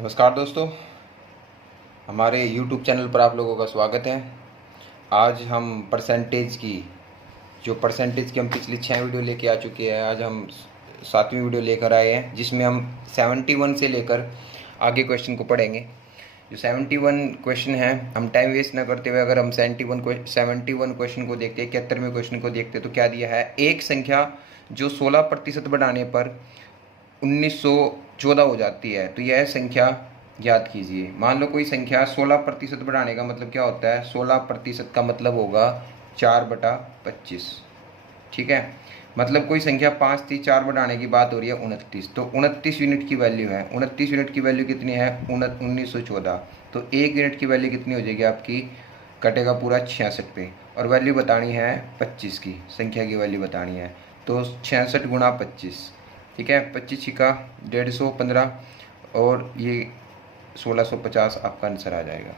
नमस्कार दोस्तों, हमारे YouTube चैनल पर आप लोगों का स्वागत है। आज हम परसेंटेज की हम पिछली 6 वीडियो लेके आ चुके हैं। आज हम 7वीं वीडियो लेकर आए हैं, जिसमें हम 71 से लेकर आगे क्वेश्चन को पढ़ेंगे। जो 71 क्वेश्चन है, हम टाइम वेस्ट ना करते हुए अगर हम 71 क्वेश्चन को देखते हैं, 71वें क्वेश्चन को देखते हैं, तो क्या दिया है। एक संख्या जो 16% बढ़ाने पर 1914 हो जाती है, तो यह संख्या याद कीजिए। मान लो कोई संख्या 16% बढ़ाने का मतलब क्या होता है। 16% का मतलब होगा 4/25। ठीक है, मतलब कोई संख्या 5 थी, 4 बढ़ाने की बात हो रही है 29, तो 29 यूनिट की वैल्यू है। 29 यूनिट की वैल्यू कितनी है, 1914। तो 1 यूनिट की वैल्यू कितनी हो जाएगी आपकी, कटेगा पूरा 66 पे, और वैल्यू बतानी है 25 की, संख्या की वैल्यू बतानी है। तो 66 गुणा 25, ठीक है, 25 छिका 150, 15 और ये 1650 आपका आंसर आ जाएगा।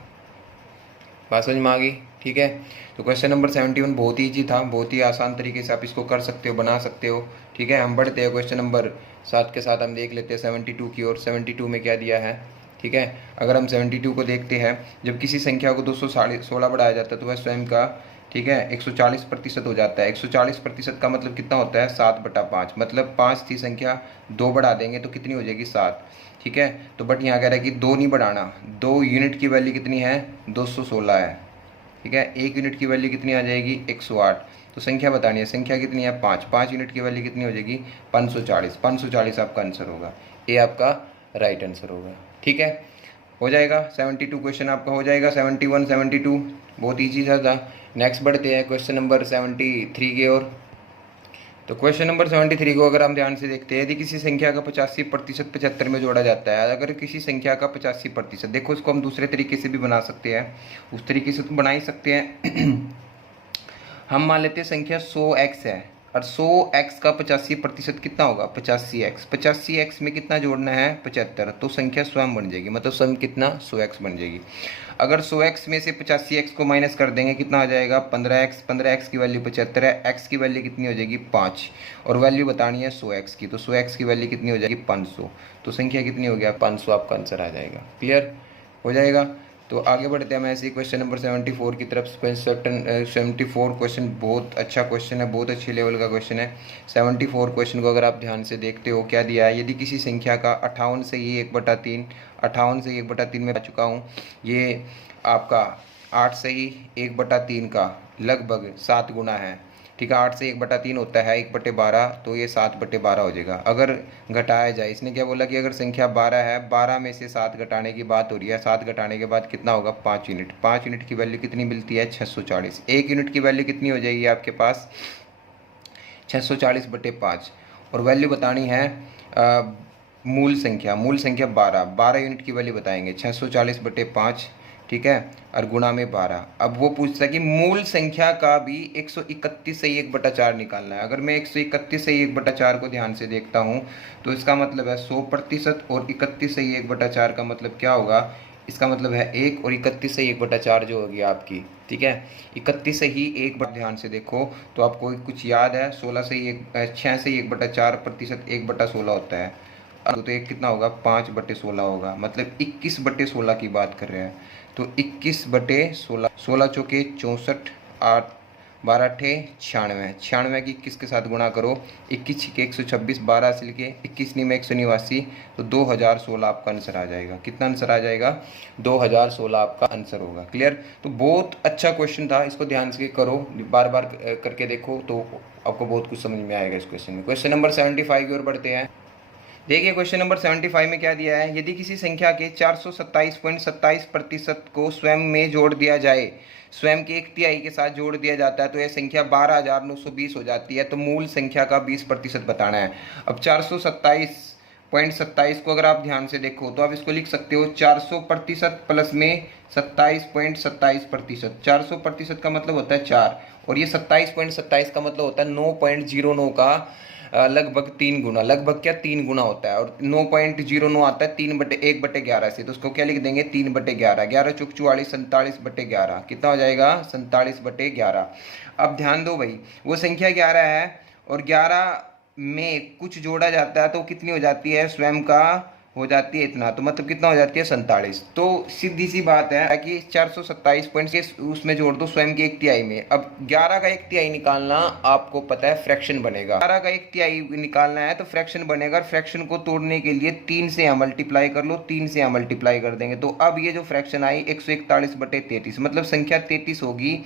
बात समझ में आ गई। ठीक है, तो क्वेश्चन नंबर 71 बहुत ही ईजी था, बहुत ही आसान तरीके से आप इसको कर सकते हो, बना सकते हो। ठीक है, हम बढ़ते हैं क्वेश्चन नंबर 7 के साथ। हम देख लेते हैं 72 की ओर। 72 में क्या दिया है। ठीक है, अगर हम 72 को देखते हैं, जब किसी संख्या को 216 बढ़ाया जाता है तो वह स्वयं का, ठीक है, 140% हो जाता है। 140% का मतलब कितना होता है, 7/5। मतलब 5 थी संख्या, 2 बढ़ा देंगे तो कितनी हो जाएगी, 7। ठीक है, तो बट यहाँ कह रहा है कि 2 नहीं बढ़ाना। 2 यूनिट की वैल्यू कितनी है, 216 है। ठीक है, 1 यूनिट की वैल्यू कितनी आ जाएगी, 108। तो संख्या बतानी है, संख्या कितनी है, 5। 5 यूनिट की वैल्यू कितनी हो जाएगी, 540। 540 आपका आंसर होगा, ये आपका राइट आंसर होगा। ठीक है, हो जाएगा। 72 क्वेश्चन आपका हो जाएगा। 71 72 बहुत ईजी था। नेक्स्ट बढ़ते हैं क्वेश्चन नंबर 73 की ओर। तो क्वेश्चन नंबर 73 को अगर हम ध्यान से देखते हैं, यदि किसी संख्या का 85% 75 में जोड़ा जाता है। अगर किसी संख्या का 85%, देखो इसको हम दूसरे तरीके से भी बना सकते हैं, उस तरीके से तो बना ही सकते हैं। हम मान लेते हैं संख्या 100x है, और 100x का 85% कितना होगा, 85x। 85x में कितना जोड़ना है, 75, तो संख्या स्वयं बन जाएगी, मतलब स्वयं कितना, 100x बन जाएगी। अगर 100x में से 85x को माइनस कर देंगे, कितना आ जाएगा, 15x। 15x की वैल्यू 75 है, x की वैल्यू कितनी हो जाएगी, 5, और वैल्यू बतानी है 100x की। तो 100x की वैल्यू कितनी हो जाएगी, 500। तो संख्या कितनी हो गया, 500 आपका आंसर आ जाएगा। क्लियर हो जाएगा। तो आगे बढ़ते हैं हम ऐसे ही क्वेश्चन नंबर 74 की तरफ। 74 क्वेश्चन बहुत अच्छा क्वेश्चन है, बहुत अच्छे लेवल का क्वेश्चन है। 74 क्वेश्चन को अगर आप ध्यान से देखते हो, क्या दिया है। यदि किसी संख्या का 58 से ही 1/3, 58 से 1/3 में आ चुका हूँ, ये आपका 8 से ही 1/3 का लगभग 7 गुना है। ठीक है, 8 से 1/3 होता है 1/12, तो ये 7/12 हो जाएगा। अगर घटाया जाए, इसने क्या बोला कि अगर संख्या 12 है, 12 में से 7 घटाने की बात हो रही है। 7 घटाने के बाद कितना होगा, 5 यूनिट। 5 यूनिट की वैल्यू कितनी मिलती है, 640। 1 यूनिट की वैल्यू कितनी हो जाएगी आपके पास, 640/5, और वैल्यू बतानी है मूल संख्या 12 यूनिट की वैल्यू बताएंगे, 640/5। ठीक है, और गुणा में 12। अब वो पूछता है कि मूल संख्या का भी 131 से 1/4 निकालना है। अगर मैं 131 से 1/4 को ध्यान से देखता हूँ, तो इसका मतलब है 100%, और 31 से 1/4 का मतलब क्या होगा, इसका मतलब है 1, और 31 से 1/4 जो होगी आपकी। ठीक है, 31 से ही 1 बार ध्यान से देखो तो आपको कुछ याद है, 16 से 6 से 1/4%, 1/16 होता है। तो एक कितना होगा, 5/16 होगा, मतलब 21/16 की बात कर रहे हैं। तो 21/16, 16 चौके 64, 8 12 अट्ठे 96, 96 की 21 के साथ गुणा करो, 21 छिके 126, 12 से लेके 21 में 189, तो 2016 आपका आंसर आ जाएगा। कितना आंसर आ जाएगा, 2016 आपका आंसर होगा। क्लियर। तो बहुत अच्छा क्वेश्चन था, इसको ध्यान से करो, बार बार करके देखो, तो आपको बहुत कुछ समझ में आएगा इस क्वेश्चन में। क्वेश्चन नंबर 75 की ओर बढ़ते हैं। देखिए क्वेश्चन नंबर 75 में क्या दिया है। यदि किसी संख्या के 427.27% को स्वयं में जोड़ दिया जाए, स्वयं के 1/3 के साथ जोड़ दिया जाता है, तो यह संख्या 12,920 हो जाती है। तो मूल संख्या का 20% बताना है। अब 427.27 को अगर आप ध्यान से देखो, तो आप इसको लिख सकते हो 400% प्लस में 27.27%। 400% का मतलब होता है 4, और ये 27.27 का मतलब होता है 9.09 का लगभग 3 गुना। लगभग क्या, 3 गुना होता है, और 9.09 आता है 3/1/11 से। तो उसको क्या लिख देंगे, 3/11। 11 चौक 44, 47/11। कितना हो जाएगा, 47/11। अब ध्यान दो भाई, वो संख्या 11 है, और 11 में कुछ जोड़ा जाता है तो कितनी हो जाती है, स्वयं का हो जाती है इतना, तो मतलब कितना हो जाती है 47। तो सीधी सी बात है कि 427 पॉइंट के उसमें जोड़ दो स्वयं की एक तिहाई में। अब 11 का एक तिहाई निकालना आपको पता है फ्रैक्शन बनेगा, 11 का एक तिहाई निकालना है तो फ्रैक्शन बनेगा। फ्रैक्शन को तोड़ने के लिए 3 से यहाँ मल्टीप्लाई कर लो, 3 से यहाँ मल्टीप्लाई कर देंगे। तो अब ये जो फ्रैक्शन आई 141/33, मतलब संख्या 33 होगी।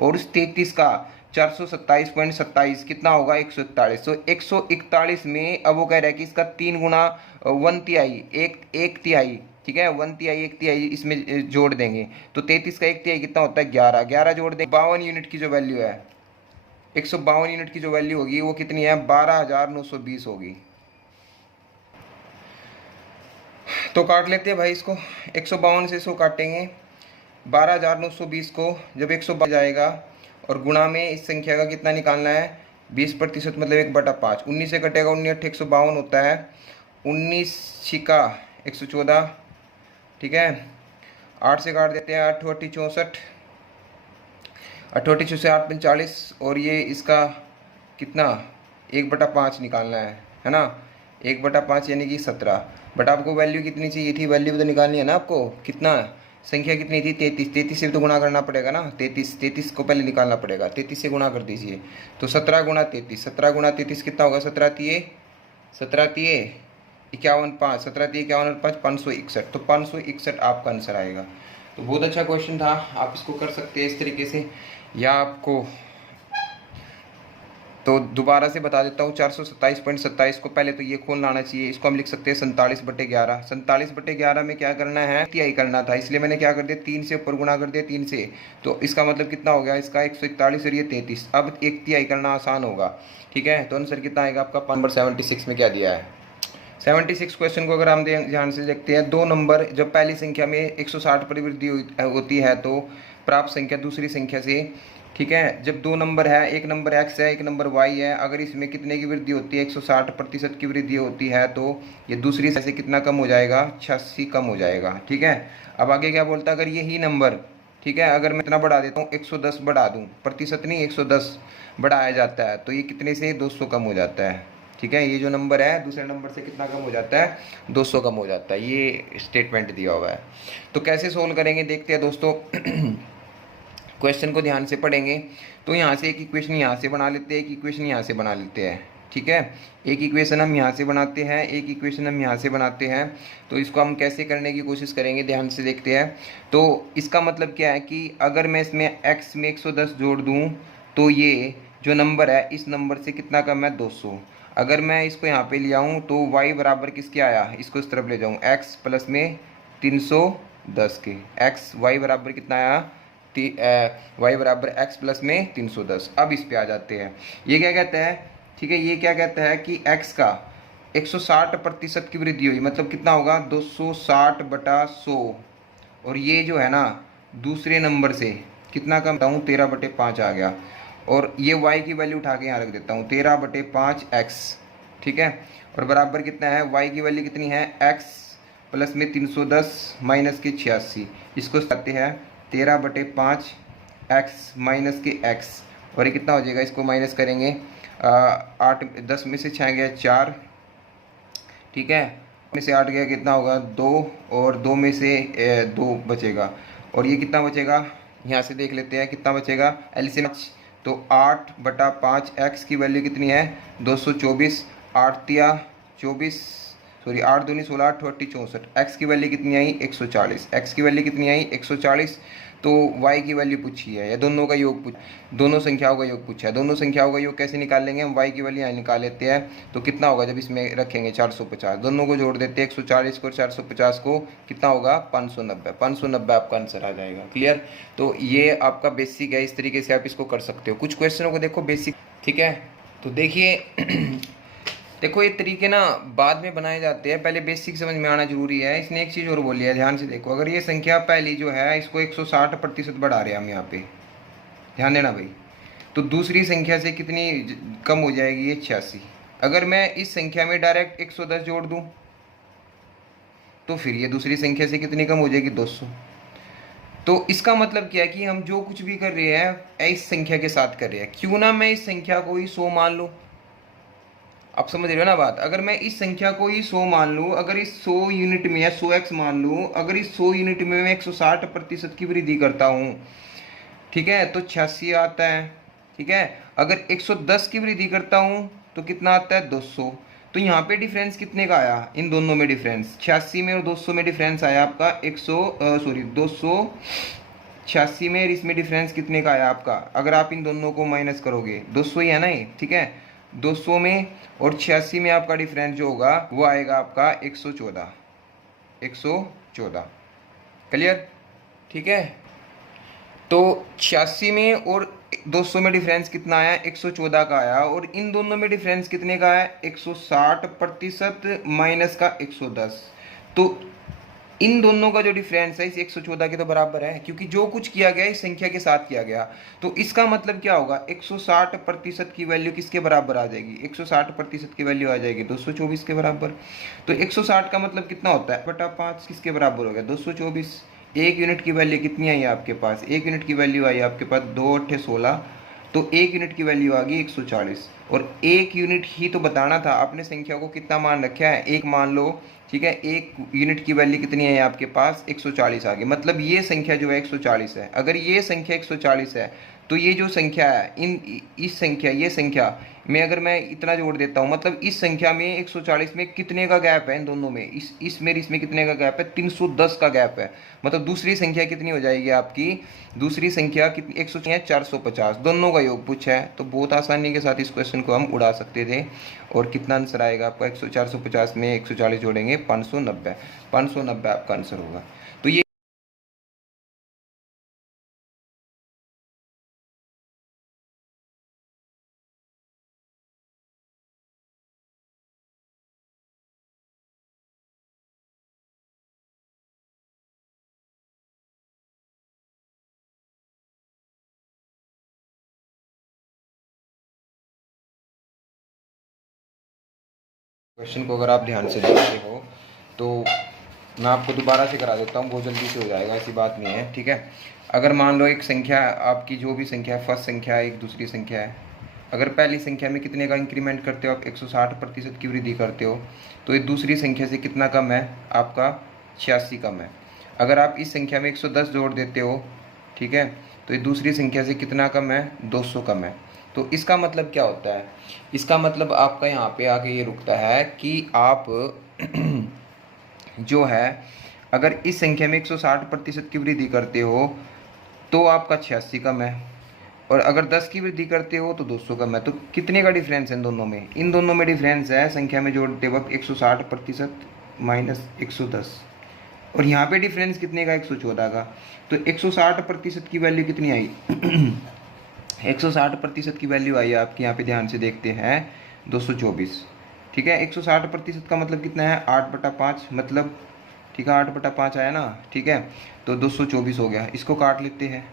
और उस 33 का 427.27 कितना होगा 141। तो 141 में अब वो कह रहा है कि इसका 3 गुना 1/3, एक तिहाई, ठीक है, 1/3 एक तिहाई इसमें जोड़ देंगे। तो 33 का एक तिहाई कितना होता है 11, 11 जोड़ देंगे 52 यूनिट की जो वैल्यू है, 152 यूनिट की जो वैल्यू होगी वो कितनी है 12,920 होगी। तो काट लेते हैं भाई इसको, 152 से 100 काटेंगे, 12,920 को जब 100 जाएगा और गुणा में इस संख्या का कितना निकालना है 20%, मतलब 1/5। 19 से कटेगा 19 8 152 होता है, 19 छिका 114, ठीक है। 8 से काट देते हैं, 8 8 64, 8 8 से 8 45, और ये इसका कितना 1/5 निकालना है ना, 1/5 यानी कि 17। बट आपको वैल्यू कितनी चाहिए थी, वैल्यू तो निकालनी है ना आपको, कितना संख्या कितनी थी 33, 33 से तो गुणा करना पड़ेगा ना, 33 को पहले निकालना पड़ेगा, 33 से गुणा कर दीजिए। तो 17 गुणा 33, 17 गुणा 33 कितना होगा, 17 तिये 51 5, 17 तिये 51 और 5 561। तो 561 आपका आंसर आएगा। तो बहुत अच्छा क्वेश्चन था, आप इसको कर सकते हैं इस तरीके से, या आपको तो दोबारा से बता देता हूँ 427.27 को पहले तो ये खोल लाना चाहिए, इसको हम लिख सकते हैं 47/11। 47/11 में क्या करना है तिहाई करना था, इसलिए मैंने क्या कर दिया 3 से ऊपर गुणा कर दिया 3 से। तो इसका मतलब कितना हो गया इसका 141 और ये 33। अब एक तिहाई करना आसान होगा, ठीक है। तो आंसर कितना आएगा आपका, नंबर 76 में क्या दिया है 76 क्वेश्चन को अगर हम ध्यान से देखते हैं, दो नंबर जब पहली संख्या में 160 पर वृद्धि होती है तो प्राप्त संख्या दूसरी संख्या से, ठीक है। जब दो नंबर है, एक नंबर x है एक नंबर y है, अगर इसमें कितने की वृद्धि होती है 160% की वृद्धि होती है, तो ये दूसरी से कितना कम हो जाएगा 86 कम हो जाएगा, ठीक है। अब आगे क्या बोलता है, अगर यही नंबर, ठीक है, अगर मैं इतना बढ़ा देता हूँ 110 बढ़ा दूँ, प्रतिशत नहीं 110 बढ़ाया जाता है, तो ये कितने से 200 कम हो जाता है, ठीक है। ये जो नंबर है दूसरे नंबर से कितना कम हो जाता है 200 कम हो जाता है, ये स्टेटमेंट दिया हुआ है। तो कैसे सोल्व करेंगे देखते हैं दोस्तों। क्वेश्चन को ध्यान से पढ़ेंगे तो यहाँ से एक इक्वेशन यहाँ से बना लेते हैं, एक इक्वेशन यहाँ से बना लेते हैं, ठीक है। एक इक्वेशन हम यहाँ से बनाते हैं, एक इक्वेशन हम यहाँ से बनाते हैं। तो इसको हम कैसे करने की कोशिश करेंगे ध्यान से देखते हैं। तो इसका मतलब क्या है कि अगर मैं इसमें x में 110 जोड़ दूँ तो ये जो नंबर है इस नंबर से कितना कम है 200। अगर मैं इसको यहाँ पे ले आऊँ तो y बराबर किसके आया, इसको इस तरफ ले जाऊँ, x प्लस में 310 के, x y बराबर कितना आया y बराबर x प्लस में 310। अब इस पे आ जाते हैं, ये क्या कहता है, ठीक है, ये क्या कहता है कि x का 160% की वृद्धि हुई, मतलब कितना होगा 260/100। और ये जो है ना दूसरे नंबर से कितना कम बताऊँ 13/5 आ गया। और ये y की वैल्यू उठा के यहाँ रख देता हूँ 13/5x, ठीक है। और बराबर कितना है y की वैल्यू कितनी है x प्लस में 310 माइनस के 86, इसको करते हैं 13/5x माइनस के x, और ये कितना हो जाएगा, इसको माइनस करेंगे 8 10 में से 6 गया 4, ठीक है, में से 8 गया कितना होगा 2, और 2 में से 2 बचेगा, और ये कितना बचेगा यहाँ से देख लेते हैं कितना बचेगा एलसीएम। तो 8/5x की वैल्यू कितनी है 224, 8 तिया 24, सॉरी 8 दूनी 16, 8 8 64, x की वैल्यू कितनी आई 140, x की वैल्यू कितनी आई 140। तो y की वैल्यू पूछी है, या दोनों का योग दोनों संख्याओं का योग पूछा है। दोनों संख्याओं का योग कैसे निकालेंगे हम, y की वैल्यू यहाँ निकाल लेते हैं। तो कितना होगा जब इसमें रखेंगे 450, दोनों को जोड़ देते हैं 140 को 450 को, कितना होगा 590, 590 आपका आंसर आ जाएगा। क्लियर। तो ये आपका बेसिक है, इस तरीके से आप इसको कर सकते हो। कुछ क्वेश्चनों को देखो बेसिक, ठीक है। तो देखिए देखो ये तरीके ना बाद में बनाए जाते हैं, पहले बेसिक समझ में आना जरूरी है। इसने एक चीज़ और बोली है, ध्यान से देखो, अगर ये संख्या पहली जो है इसको 160% बढ़ा रहे हैं हम यहाँ पे, ध्यान देना भाई, तो दूसरी संख्या से कितनी कम हो जाएगी ये 86। अगर मैं इस संख्या में डायरेक्ट 110 जोड़ दूँ तो फिर ये दूसरी संख्या से कितनी कम हो जाएगी 200। तो इसका मतलब क्या है कि हम जो कुछ भी कर रहे हैं इस संख्या के साथ कर रहे हैं, क्यों ना मैं इस संख्या को ही 100 मान लूँ, आप समझ रहे हो ना बात। अगर मैं इस संख्या को ही 100 मान लूँ, अगर इस 100 यूनिट में या 100x मान लूँ, अगर इस 100 यूनिट में मैं 160% की वृद्धि करता हूँ, ठीक है, तो 86 आता है। ठीक है, अगर 110 की वृद्धि करता हूँ तो कितना आता है, 200। तो यहाँ पे डिफरेंस कितने का आया, इन दोनों में डिफरेंस 86 में और 200 में डिफरेंस आया आपका 286 में, और इसमें डिफरेंस कितने का आया आपका, अगर आप इन दोनों को माइनस करोगे 200 ही है ना ये, ठीक है, 200 में और 86 में आपका डिफरेंस जो होगा वो आएगा आपका 114। 114 क्लियर, ठीक है। तो 86 में और 200 में डिफरेंस कितना आया, 114 का आया, और इन दोनों में डिफरेंस कितने का है, 160% माइनस का 110। तो इन दोनों का जो डिफरेंस है इस 114 के तो बराबर है, क्योंकि जो कुछ किया गया इस संख्या के साथ किया गया। तो इसका मतलब क्या होगा, 160% की वैल्यू किसके बराबर आ जाएगी, 160% की वैल्यू आ जाएगी 224 के बराबर। तो 160 का मतलब कितना होता है, बटा 5 किसके बराबर हो गया, 224। एक यूनिट की वैल्यू कितनी आई आपके पास, एक यूनिट की वैल्यू आई आपके पास 2 8 16, तो एक यूनिट की वैल्यू आ गई 140। और एक यूनिट ही तो बताना था, आपने संख्या को कितना मान रखा है, एक मान लो, ठीक है, एक यूनिट की वैल्यू कितनी है आपके पास, 140 आ गई। मतलब ये संख्या जो है 140 है। अगर ये संख्या 140 है तो ये जो संख्या है, इस संख्या, ये संख्या में अगर मैं इतना जोड़ देता हूँ, मतलब इस संख्या में 140 में कितने का गैप है इन दोनों में, इसमें कितने का गैप है, 310 का गैप है। मतलब दूसरी संख्या कितनी हो जाएगी आपकी, दूसरी संख्या कितनी, 450, दोनों का योग पूछा है। तो बहुत आसानी के साथ इस क्वेश्चन को हम उड़ा सकते थे। और कितना आंसर आएगा आपका, 450 में 140 जोड़ेंगे 590, 590 आपका आंसर होगा। तो ये क्वेश्चन को अगर आप ध्यान से देखते हो तो मैं आपको दोबारा से करा देता हूँ, बहुत जल्दी से हो जाएगा, ऐसी बात नहीं है, ठीक है। अगर मान लो एक संख्या आपकी, जो भी संख्या है, फर्स्ट संख्या है, एक दूसरी संख्या है, अगर पहली संख्या में कितने का इंक्रीमेंट करते हो आप, 160% की वृद्धि करते हो, तो ये दूसरी संख्या से कितना कम है आपका, 86 कम है। अगर आप इस संख्या में 110 जोड़ देते हो, ठीक है, तो ये दूसरी संख्या से कितना कम है, 200 कम है। तो इसका मतलब क्या होता है, इसका मतलब आपका यहाँ पे आके ये रुकता है कि आप जो है अगर इस संख्या में 160% की वृद्धि करते हो तो आपका 86 कम है, और अगर 10 की वृद्धि करते हो तो 200 कम है। तो कितने का डिफरेंस है इन दोनों में, इन दोनों में डिफरेंस है संख्या में जोड़ते वक्त 160% माइनस 110, और यहाँ पे डिफरेंस कितने का, 114 का। तो 160% की वैल्यू कितनी आई 160% की वैल्यू आई आपकी, यहाँ पे ध्यान से देखते हैं 224, ठीक है। 160% का मतलब कितना है, 8/5, मतलब ठीक है 8/5 आया ना, ठीक है। तो 224 हो गया, इसको काट लेते हैं,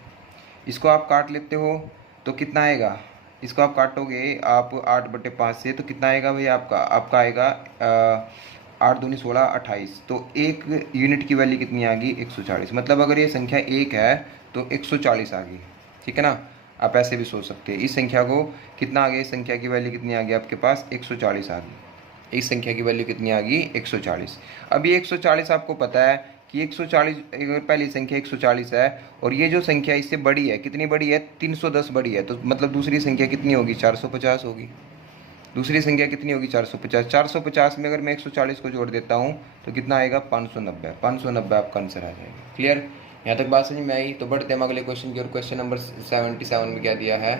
इसको आप काट लेते हो तो कितना आएगा, इसको आप काटोगे आप 8/5 से तो कितना आएगा भाई आपका आएगा 8 दूनी 16, 28। तो एक यूनिट की वैल्यू कितनी आ गई, 140। मतलब अगर ये संख्या एक है तो 140 आ गई, ठीक है ना। आप ऐसे भी सोच सकते हैं, इस संख्या को कितना आ गया, इस संख्या की वैल्यू कितनी आ गई आपके पास, 140 आ गई। इस संख्या की वैल्यू कितनी आ गई, 140। अब ये 140 आपको पता है कि 140, अगर पहली संख्या 140 है और ये जो संख्या इससे बड़ी है, कितनी बड़ी है, 310 बड़ी है, तो मतलब दूसरी संख्या कितनी होगी, 450 होगी। दूसरी संख्या कितनी होगी, 450। 450 में अगर मैं 140 को जोड़ देता हूँ तो कितना आएगा, 590। 590 आपका आंसर आ जाएगा। क्लियर, यहाँ तक बात समझ में आई। तो बढ़ते हैं अगले क्वेश्चन की, और क्वेश्चन नंबर 77 में क्या दिया है,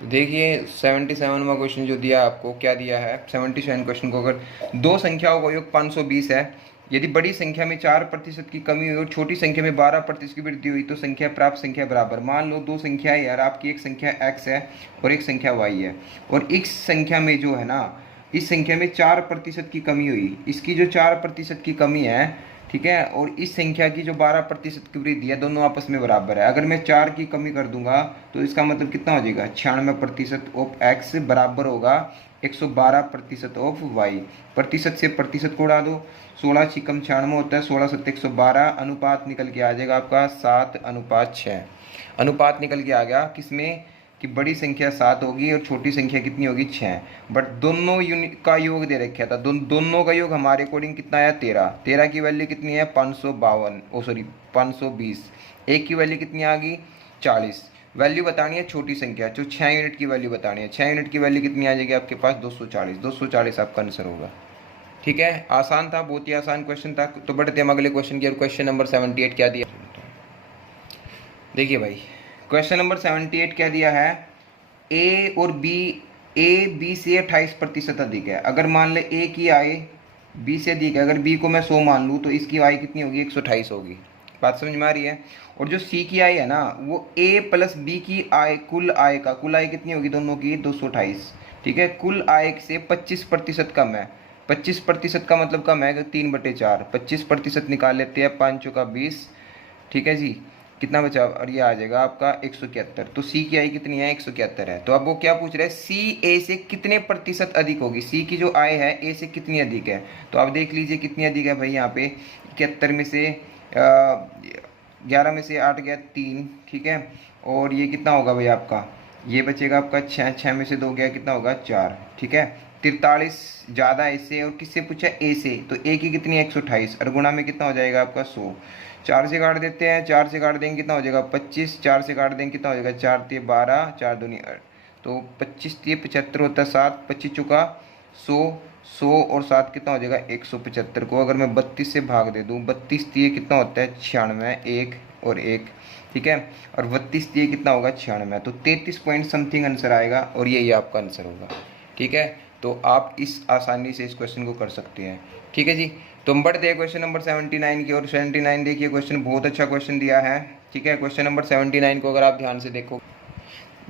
तो देखिए 77वां क्वेश्चन जो दिया आपको, क्या दिया है 77 क्वेश्चन को, अगर दो संख्याओं का योग 520 है, यदि बड़ी संख्या में 4% की कमी हुई और छोटी संख्या में 12% की वृद्धि हुई तो संख्या प्राप्त संख्या बराबर। मान लो दो संख्याएं यार आपकी, एक संख्या x है और एक संख्या y है, और इस संख्या में जो है ना, इस संख्या में 4% की कमी हुई, इसकी जो 4% की कमी है, ठीक है, और इस संख्या की जो 12% की वृद्धि है, दोनों आपस में बराबर है। अगर मैं 4 की कमी कर दूंगा तो इसका मतलब कितना हो जाएगा, 96% ऑफ x बराबर होगा 112% ऑफ y। प्रतिशत से प्रतिशत को उड़ा दो, 16 छिकम 96 होता है, 16 सत्ते 112, अनुपात निकल के आ जाएगा आपका 7/6। अनुपात निकल के आ गया किसमें, कि बड़ी संख्या 7 होगी और छोटी संख्या कितनी होगी 6, बट दोनों यूनिट का योग दे रखा था। दोनों का योग हमारे अकॉर्डिंग कितना आया 13। 13 की वैल्यू कितनी है 552, ओ सॉरी 520। एक की वैल्यू कितनी आ गई 40। वैल्यू बतानी है छोटी संख्या, जो 6 यूनिट की वैल्यू बतानी है। 6 यूनिट की वैल्यू कितनी आ जाएगी आपके पास 240। 240 आपका आंसर होगा। ठीक है, आसान था, बहुत ही आसान क्वेश्चन था। तो बढ़ते हम अगले क्वेश्चन की ओर। क्वेश्चन नंबर 78 क्या दिया, देखिए भाई क्वेश्चन नंबर 78 क्या दिया है, ए और बी, ए बी से 28% अधिक है। अगर मान ले ए की आय बी से अधिक है, अगर बी को मैं 100 मान लूँ तो इसकी आय कितनी होगी 128 होगी। बात समझ में आ रही है। और जो सी की आय है ना, वो ए प्लस बी की आय, कुल आय कितनी होगी दोनों की 228। ठीक है, कुल आय से 25% कम है। 25% का मतलब कम है 3/4। 25% निकाल लेते हैं, 5 चौका 20। ठीक है जी, कितना बचा, और ये आ जाएगा आपका 171। तो सी की आय कितनी है 171 है। तो अब वो क्या पूछ रहे हैं, सी ए से कितने प्रतिशत अधिक होगी। सी की जो आय है ए से कितनी अधिक है। तो आप देख लीजिए कितनी अधिक है भाई, यहाँ पे 71 में से 11 में से 8 गया 3। ठीक है, और ये कितना होगा भाई आपका, ये बचेगा आपका 6, 6 में से 2 गया कितना होगा 4। ठीक है, 43 ज़्यादा ए से, और किससे पूछा ए से, तो ए की कितनी है 128, और गुणा में कितना हो जाएगा आपका 100। 4 से काट देते हैं, 4 से काट देंगे कितना हो जाएगा 25। 4 से काट देंगे कितना हो जाएगा 4 × 12, 4 दूनी 8, तो 25 × 75 होता है 7। 25 चुका 100, 100 और 7 कितना हो जाएगा 175 को अगर मैं 32 से भाग दे दूँ, 32 × कितना होता है 96, 1 और 1। ठीक है, और 32 × कितना होगा 96, तो 33 पॉइंट समथिंग आंसर आएगा, और यही आपका आंसर होगा। ठीक है, तो आप इस आसानी से इस क्वेश्चन को कर सकते हैं। ठीक है जी, तो हम बढ़ते हैं क्वेश्चन नंबर 79 की ओर। 79 देखिए, क्वेश्चन बहुत अच्छा क्वेश्चन दिया है। ठीक है, क्वेश्चन नंबर 79 को अगर आप ध्यान से देखो,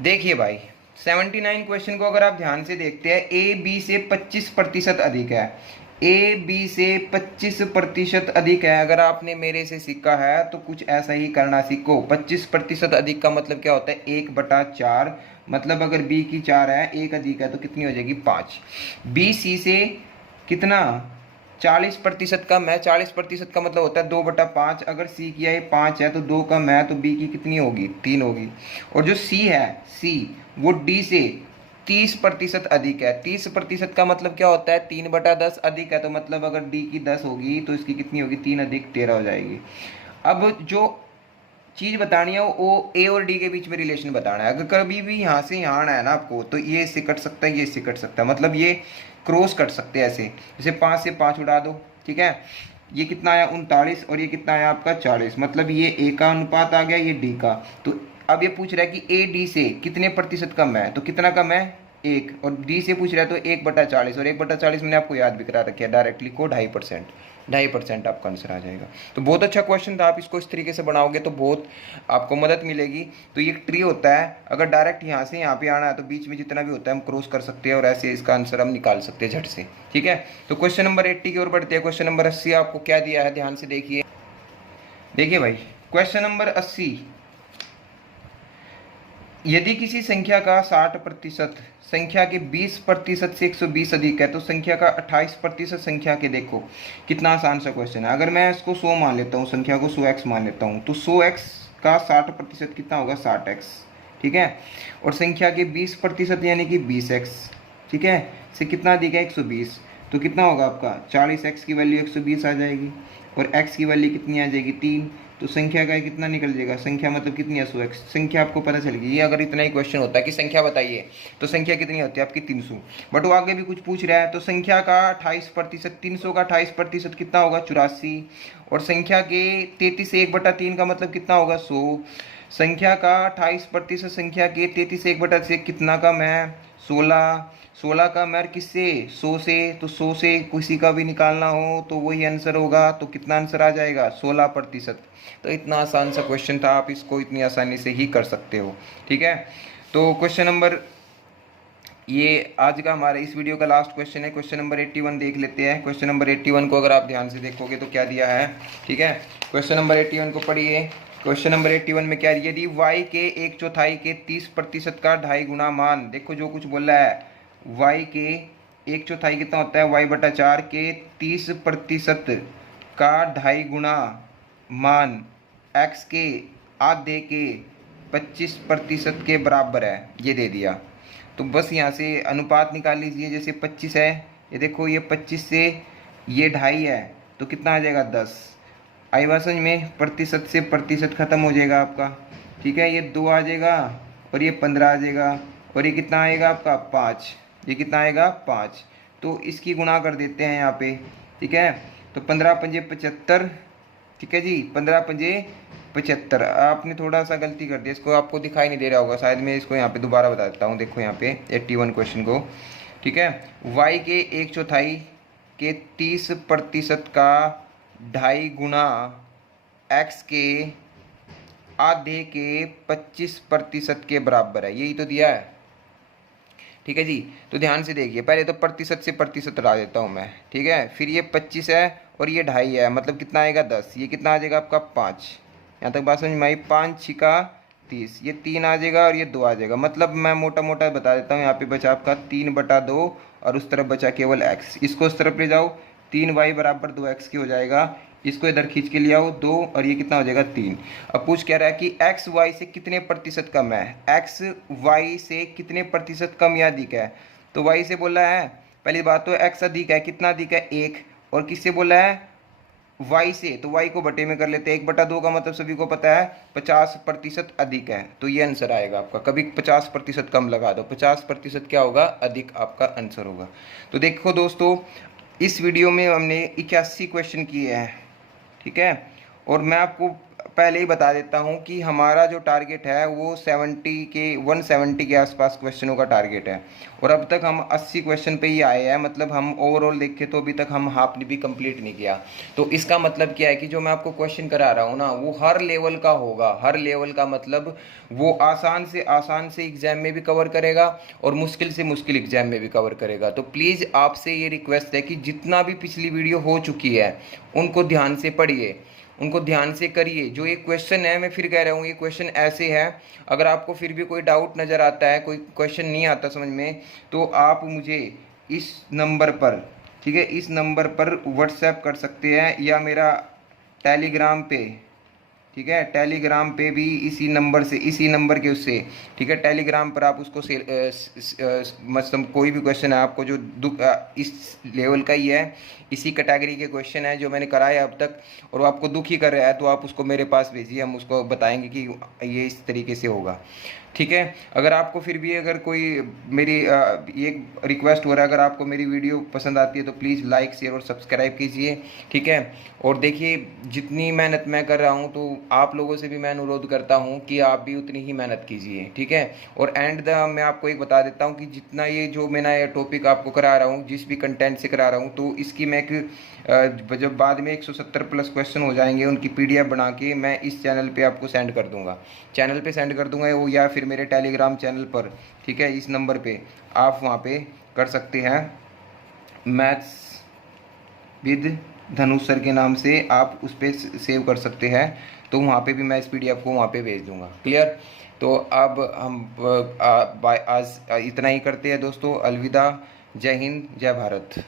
देखिए भाई 79 क्वेश्चन को अगर आप ध्यान से देखते हैं, ए बी से 25% अधिक है। ए बी से 25% अधिक है। अगर आपने मेरे से सीखा है तो कुछ ऐसा ही करना सीखो। 25% अधिक का मतलब क्या होता है 1/4। मतलब अगर बी की 4 है, एक अधिक है तो कितनी हो जाएगी 5। बी सी से कितना 40% कम है। 40% का मतलब होता है 2/5। अगर सी की आय 5 है तो 2 कम है, तो बी की कितनी होगी 3 होगी। और जो सी है, सी वो डी से 30% अधिक है। 30% का मतलब क्या होता है 3/10 अधिक है, तो मतलब अगर डी की 10 होगी तो इसकी कितनी होगी 3 अधिक 13 हो जाएगी। अब जो चीज़ बतानी है वो ए और डी के बीच में रिलेशन बताना है। अगर कभी भी यहाँ से यहाँ आना है ना आपको, तो ये इससे कट सकता है, ये इससे कट सकता है, मतलब ये क्रॉस कट सकते हैं ऐसे। जैसे 5 से 5 उड़ा दो। ठीक है, ये कितना आया 39, और ये कितना आया आपका 40, मतलब ये ए का अनुपात आ गया, ये डी का। तो अब ये पूछ रहा है कि ए डी से कितने प्रतिशत कम है, तो कितना कम है 1, और डी से पूछ रहा है तो 1/40, और 1/40 मैंने आपको याद भी करा रखा है, डायरेक्टली को 2.5%। 2.5% आपका आंसर आ जाएगा। तो बहुत अच्छा क्वेश्चन था, आप इसको इस तरीके से बनाओगे तो बहुत आपको मदद मिलेगी। तो ये ट्री होता है, अगर डायरेक्ट यहाँ से यहाँ पे आना है तो बीच में जितना भी होता है हम क्रॉस कर सकते हैं, और ऐसे इसका आंसर हम निकाल सकते हैं झट से। ठीक है, तो क्वेश्चन नंबर 80 की ओर बढ़ते हैं। क्वेश्चन नंबर 80 आपको क्या दिया है, ध्यान से देखिए। देखिए भाई क्वेश्चन नंबर 80, यदि किसी संख्या का 60% संख्या के 20% से 120 अधिक है, तो संख्या का 28% संख्या के, देखो कितना आसान सा क्वेश्चन है। अगर मैं इसको 100 मान लेता हूँ, संख्या को 100x मान लेता हूँ, तो 100x का 60% कितना होगा 60x। ठीक है, और संख्या के 20% यानी कि 20x, ठीक है, से कितना अधिक है 120, तो कितना होगा आपका 40x की वैल्यू 120 आ जाएगी, और x की वैल्यू कितनी आ जाएगी 3। तो संख्या का कितना निकल जाएगा, संख्या मतलब कितनी है 100x। संख्या आपको पता चल गई। ये अगर इतना ही क्वेश्चन होता है कि संख्या बताइए, तो संख्या कितनी होती है आपकी 300। बट वो आगे भी कुछ पूछ रहा है, तो संख्या का 28%, 300 का 28% कितना होगा 84, और संख्या के 33 से 1/3 का मतलब कितना होगा 100। संख्या का 28% संख्या के 33 से 1/6 कितना कम है 16। 16 का मैर किससे 100 से, तो 100 से किसी का भी निकालना हो तो वही आंसर होगा। तो कितना आंसर आ जाएगा 16%। तो इतना आसान सा क्वेश्चन था, आप इसको इतनी आसानी से ही कर सकते हो। ठीक है, तो क्वेश्चन नंबर, ये आज का हमारे इस वीडियो का लास्ट क्वेश्चन है। क्वेश्चन नंबर 81 देख लेते हैं। क्वेश्चन नंबर 81 को अगर आप ध्यान से देखोगे तो क्या दिया है। ठीक है, क्वेश्चन नंबर 81 को पढ़िए। क्वेश्चन नंबर 81 में क्या, यदि y के 1/4 के 30% का 2.5 गुना मान, देखो जो कुछ बोला है, y के 1/4 कितना होता है y/4 के 30% का 2.5 गुना मान x के आधे के 25% के बराबर है, ये दे दिया। तो बस यहाँ से अनुपात निकाल लीजिए। जैसे 25 है, ये देखो ये 25 से ये 2.5 है, तो कितना आ जाएगा 10। आई बात समझ में? प्रतिशत से प्रतिशत खत्म हो जाएगा आपका, ठीक है। ये 2 आ जाएगा और ये 15 आ जाएगा, और ये कितना आएगा आपका 5। ये कितना आएगा 5। तो इसकी गुणा कर देते हैं यहाँ पे, ठीक है। तो 15 पंजे 75, ठीक है जी, 15 पंजे 75। आपने थोड़ा सा गलती कर दिया, इसको आपको दिखाई नहीं दे रहा होगा शायद, मैं इसको यहाँ पे दोबारा बता देता हूँ। देखो यहाँ पे 81 क्वेश्चन को, ठीक है। y के 1/4 के 30% का 2.5 गुना x के आधे के 25% के बराबर है, यही तो दिया है, ठीक है जी। तो ध्यान से देखिए, पहले तो प्रतिशत से प्रतिशत हटा देता हूँ मैं, ठीक है। फिर ये 25 है और ये 2.5 है, मतलब कितना आएगा 10। ये कितना आ जाएगा आपका 5। यहाँ तक बात समझ में आई? 5 छिका 30, ये 3 आ जाएगा और ये 2 आ जाएगा। मतलब मैं मोटा मोटा बता देता हूँ, यहाँ पे बचा आपका 3/2 और उस तरफ बचा केवल x। इसको उस तरफ ले जाओ, 3y बराबर 2x की हो जाएगा। इसको इधर खींच के ले आओ 2, और ये कितना हो जाएगा 3। अब पूछ कह रहा है कि x y से कितने प्रतिशत कम है, x y से कितने प्रतिशत कम या अधिक है। तो y से बोला है, पहली बात तो x अधिक है, कितना अधिक है 1, और किससे बोला है y से, तो y को बटे में कर लेते हैं। 1/2 का मतलब सभी को पता है 50% अधिक है, तो ये आंसर आएगा आपका। कभी 50% कम लगा दो, 50% क्या होगा, अधिक आपका आंसर होगा। तो देखो दोस्तों, इस वीडियो में हमने 81 क्वेश्चन किए हैं, ठीक है। और मैं आपको पहले ही बता देता हूं कि हमारा जो टारगेट है वो 170 के आसपास क्वेश्चनों का टारगेट है, और अब तक हम 80 क्वेश्चन पे ही आए हैं। मतलब हम ओवरऑल देखें तो अभी तक हम हाफ भी कंप्लीट नहीं किया। तो इसका मतलब क्या है कि जो मैं आपको क्वेश्चन करा रहा हूँ ना, वो हर लेवल का होगा। हर लेवल का मतलब वो आसान से एग्जाम में भी कवर करेगा और मुश्किल से मुश्किल एग्जाम में भी कवर करेगा। तो प्लीज़ आपसे ये रिक्वेस्ट है कि जितना भी पिछली वीडियो हो चुकी है उनको ध्यान से पढ़िए, उनको ध्यान से करिए। जो ये क्वेश्चन है, मैं फिर कह रहा हूँ, ये क्वेश्चन ऐसे है, अगर आपको फिर भी कोई डाउट नज़र आता है, कोई क्वेश्चन नहीं आता समझ में, तो आप मुझे इस नंबर पर, ठीक है, इस नंबर पर व्हाट्सएप कर सकते हैं, या मेरा टेलीग्राम पे, ठीक है, टेलीग्राम पे भी इसी नंबर से, इसी नंबर के उससे, ठीक है, टेलीग्राम पर आप उसको मतलब कोई भी क्वेश्चन है आपको जो इस लेवल का ही है, इसी कैटेगरी के क्वेश्चन है जो मैंने कराए अब तक, और वो आपको दुख ही कर रहा है, तो आप उसको मेरे पास भेजिए, हम उसको बताएंगे कि ये इस तरीके से होगा, ठीक है। अगर आपको फिर भी अगर कोई मेरी ये रिक्वेस्ट हो रहा है, अगर आपको मेरी वीडियो पसंद आती है तो प्लीज़ लाइक शेयर और सब्सक्राइब कीजिए, ठीक है। और देखिए, जितनी मेहनत मैं कर रहा हूँ, तो आप लोगों से भी मैं अनुरोध करता हूँ कि आप भी उतनी ही मेहनत कीजिए, ठीक है। और मैं आपको एक बता देता हूँ कि जितना ये जो मैंने ये टॉपिक आपको करा रहा हूँ, जिस भी कंटेंट से करा रहा हूँ, तो इसकी मैं एक जब बाद में 170 प्लस क्वेश्चन हो जाएंगे, उनकी PDF बना के मैं इस चैनल पे आपको सेंड कर दूंगा, चैनल पे सेंड कर दूंगा वो, या फिर मेरे टेलीग्राम चैनल पर, ठीक है, इस नंबर पे आप वहाँ पे कर सकते हैं। मैथ्स विद धनुष सर के नाम से आप उस पर सेव कर सकते हैं, तो वहाँ पे भी मैं इस PDF को वहाँ पे भेज दूँगा। क्लियर? तो अब हम आज इतना ही करते हैं दोस्तों। अलविदा, जय हिंद, जय भारत।